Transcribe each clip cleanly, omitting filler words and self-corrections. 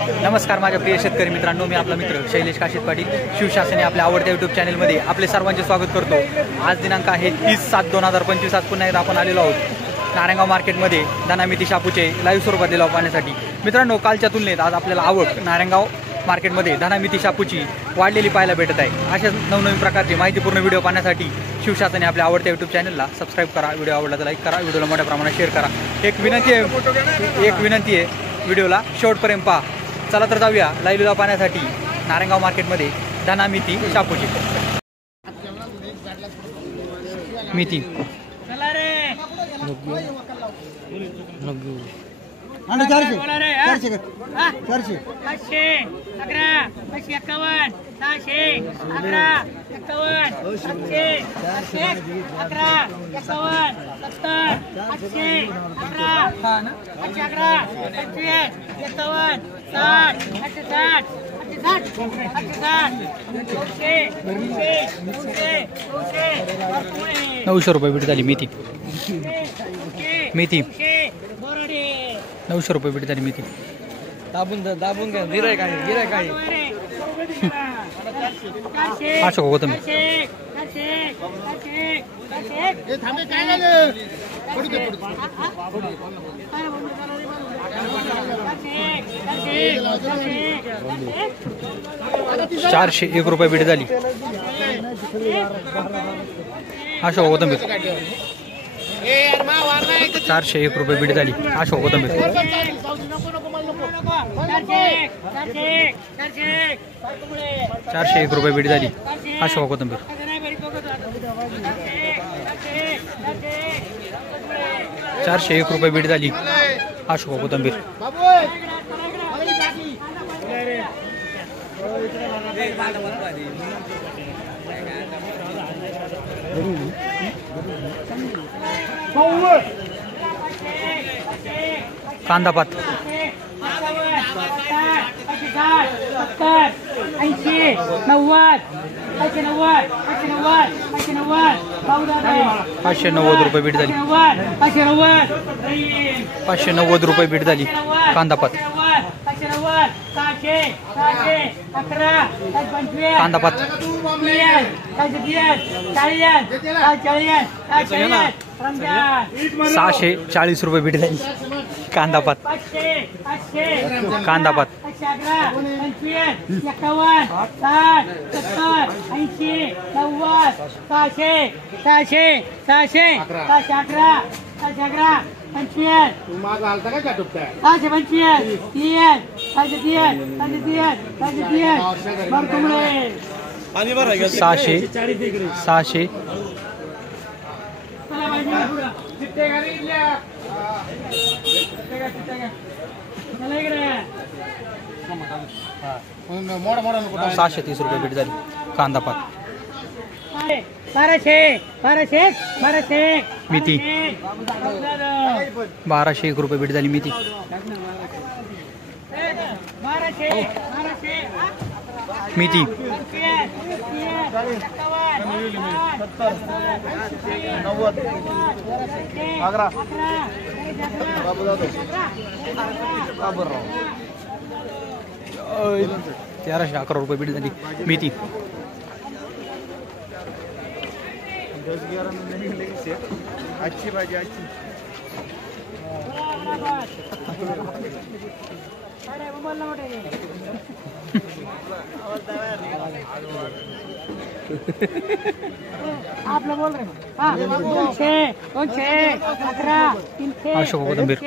नमस्कार माझ्या प्रिय शेतकरी मित्रांनो, मी आपला मित्र शैलेश काशीद पाटील शिवशासने आपल्या आवडत्या यूट्यूब चॅनलमध्ये आपले सर्वांचे स्वागत करतो। आज दिनांक आहे 30/7/2025। आज पुन्हा एकदा आपण आलेलो आहोत नारायणगाव मार्केटमध्ये दानामिती शापूचे लाईव्ह स्वरूपात लिलाव पाहण्यासाठी। मित्रांनो, कालच्या तुलनेत आज आपल्याला आवक नारायणगाव मार्केटमध्ये दानामिती शापूची वाढलेली पाहायला भेटत आहे। अशाच नवनवीन प्रकारचे माहितीपूर्ण व्हिडिओ पाहण्यासाठी शिवशासने आपल्या आवडत्या यूट्यूब चॅनलला सबस्क्राईब करा, व्हिडिओ आवडला तर लाईक करा, व्हिडिओला मोठ्या प्रमाणात शेअर करा। एक विनंती आहे व्हिडिओला शेवटपर्यंत पहा। चला तर जाऊया लाईव्ह लिलाव पाहण्यासाठी नारायणगाव मार्केटमध्ये दानामिती शापूची। मिती आणि 400 400 ₹900 बीट झाली मेथी। मेथी 900 बीट झाली मेथी। दाबून घ्या, गिरायक आहे 800 कोथिंबीर। ₹401 बीट झाली। 800 कोथिंबीर। ₹401 बीट झाली। 800 कोथिंबीर। ₹401 बीट झाली। 800 कोथिंबीर। ₹401 बीट झाली। 800 कोथिंबीर। कांदा पात 590 बीट झाली। 590 बीट झाली। कांदा पात कांदा पात 640 बीट झाली। कांदा पात कांदा पात 600 630 बीट झाली। कांदा पात 1200 मेथी 1201 बीट झाली। मेथी मेथी 1311 बीट झाली। मेथी अच्छी भाजी अच्छी आप लोग बोल रहे हैं। हाँ 200 11 800 कोथिंबीर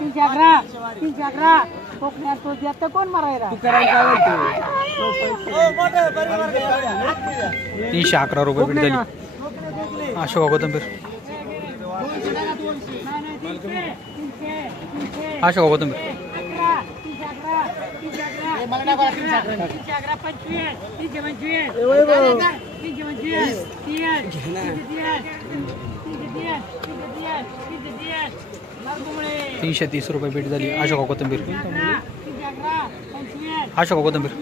311 कोकण्यात तो जास्त कोण मारायला ₹311 बीट झाली। 800 कोथिंबीर 800 कोथिंबीर 330 बीट झाली। 800 कोथिंबीर 800 कोथिंबीर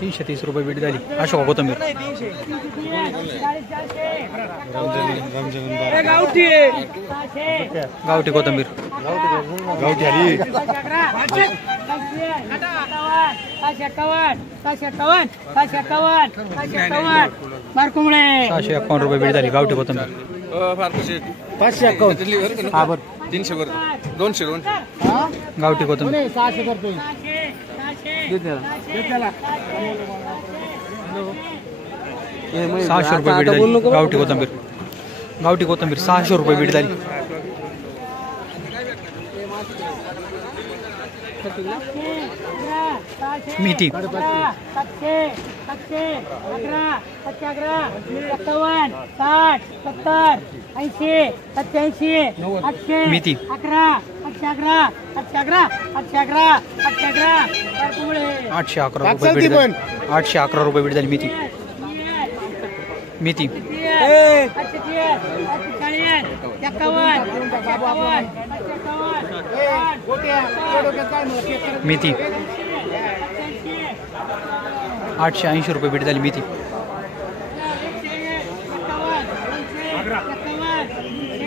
330 रुपये बीट झाली. अशोका कोथंबीर गावठी कोथंबीर मारकुंबळे 651 रुपये बीट झाली गावठी कोथंबीर. 551 हा बरं 300 वर 200 गावठी कोथंबीर 600 करतोय 600 रुपये बीट झाली गावठी कोथंबीर. गावठी कोथंबीर 600 रुपये बीट झाली. मेथी मेथी 811 रुपये बीट झाली. 811 रुपये बीट झाली मेथी. मेथी मेथी 880 रुपये बीट झाली मेथी.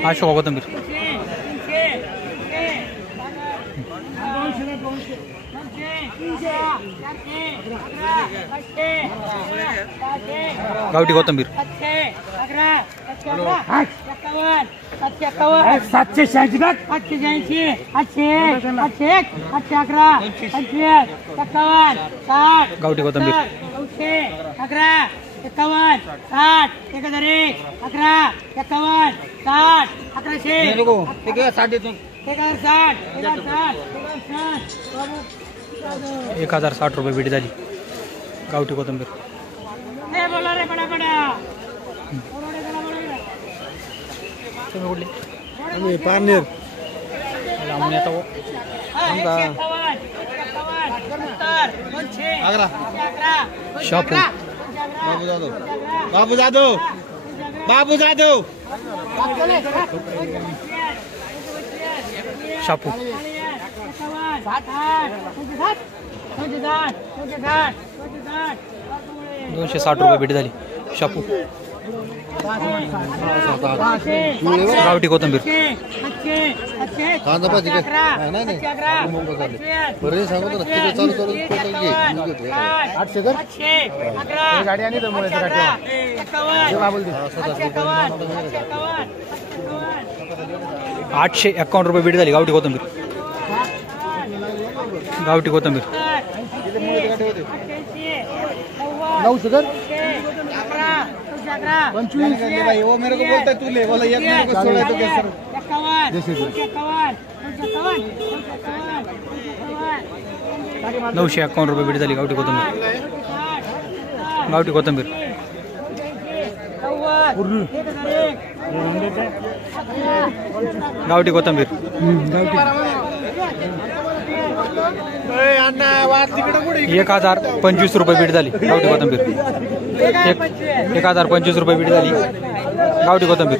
अशोका कोथंबीर गावठी कोथंबीर 786 880 गावठी कोथंबीर 11 51 60 1001 11 51 60 1100 1060 रुपये बीट झाली गावठी कोथंबीर. बोला रे बडा बडा तुम्ही कुठले आम्ही पारनेर लांबून येता हो. शापू बाबू जाधव शापू 260 रुपये बीट झाली शापू. गावठी कोथंबीर बरं सांगतो ना तिथे चालू करून आठशे कर गाडी आणि 851 रुपये बीट झाली गावठी कोथंबीर. गावठी कोथंबीर 900 कर 25 भाई वो मेरे को बोलता है तू ले बोला एक मेरे को छोड़ा तो कैसे 951 रुपये बीट झाली गावठी कोथंबीर. गावठी कोथंबीर गावठी कोथंबीर 1025 रुपये बीट झाली गावठी कोथंबीर. 1025 रुपये बीट झाली गावठी कोथंबीर.